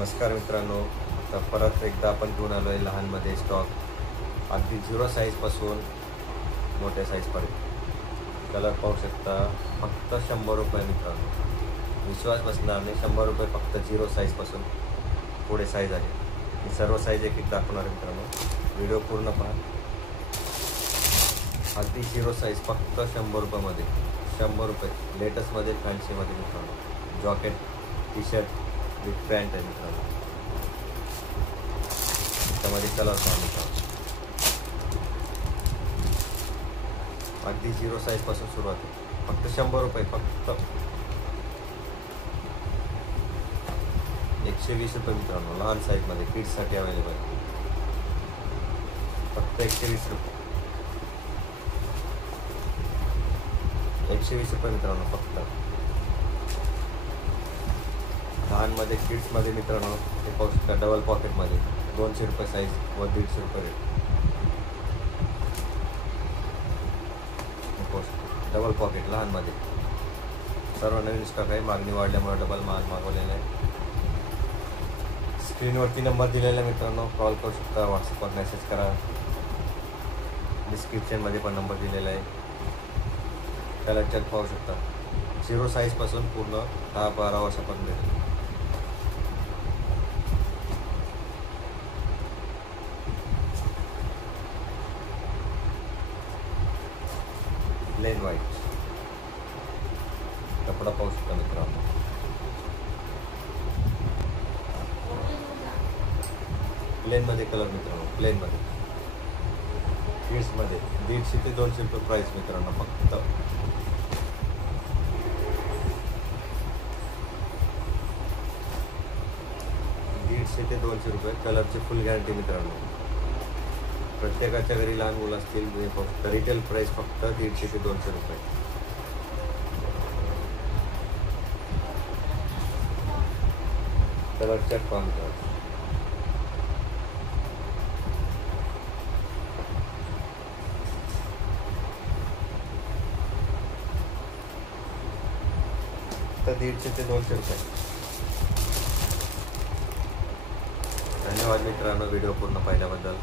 नमस्कार मित्रांनो, आता परत एकदा आपण घेऊन आलो आहे लहानमध्ये स्टॉक अगदी 0 साईजपासून मोठ्या साईजपर्यंत. कलर पाहू शकता, फक्त 100 रुपये मित्रांनो. विश्वास बसणार नाही, 100 रुपये फक्त 0 साईजपासून पुढे साईज आहे. ही सर्व साईज एक एक दाखवणार मित्रांनो, व्हिडिओ पूर्ण पहा. अगदी 0 साईज फक्त 100 रुपयामध्ये, 100 रुपये. लेटेस्टमध्ये फॅन्सीमध्ये मित्रांनो, jacket T shirt with pant आहे मित्रांनो. त्यामध्ये कलर पहा मित्रांनो, अगदी 0 साईजपासून सुरुवात आहे. फक्त 100 रुपये, फक्त 120 रुपये मित्रांनो. लहान साईजमध्ये किड्ससाठी अवेलेबल, फक्त 120 रुपये. 120 रुपये मित्रांनो फक्त. लहानमध्ये किड्समध्ये मित्रांनो हे पाहू शकता, डबल पॉकेटमध्ये 200 रुपये साईज व 150 रुपये रेट. डबल पॉकेट लहानमध्ये सर्व नवीन स्टॉक आहे. मागणी वाढल्यामुळे डबल माल मागवलेला आहे. स्क्रीनवरती नंबर दिलेला आहे मित्रांनो, कॉल करू शकता, व्हॉट्सअपवर मेसेज करा. डिस्क्रिप्शनमध्ये पण नंबर दिलेला आहे. कलर चार्ट पाहू शकता, 0 साईजपासून पूर्ण 10-12 वर्षापर्यंत भेटेल. प्लेन व्हाईट कपडा पाहू शकता मित्रांनो. प्लेनमध्ये कलर मित्रांनो, प्लेनमध्ये किड्समध्ये 150 ते 200 रुपये प्राईस मित्रांनो फक्त. ₹150 ते 200 रुपये. कलरची फुल गॅरंटी मित्रांनो. प्रत्येकाच्या घरी लहान मुलं असतील. फक्त रिटेल प्राईस फक्त 150 ते 200 रुपये. कलर चार्ट पाहून तर 150 ते 200 रुपये. धन्यवाद मित्रांनो व्हिडिओ पूर्ण पाहिल्याबद्दल.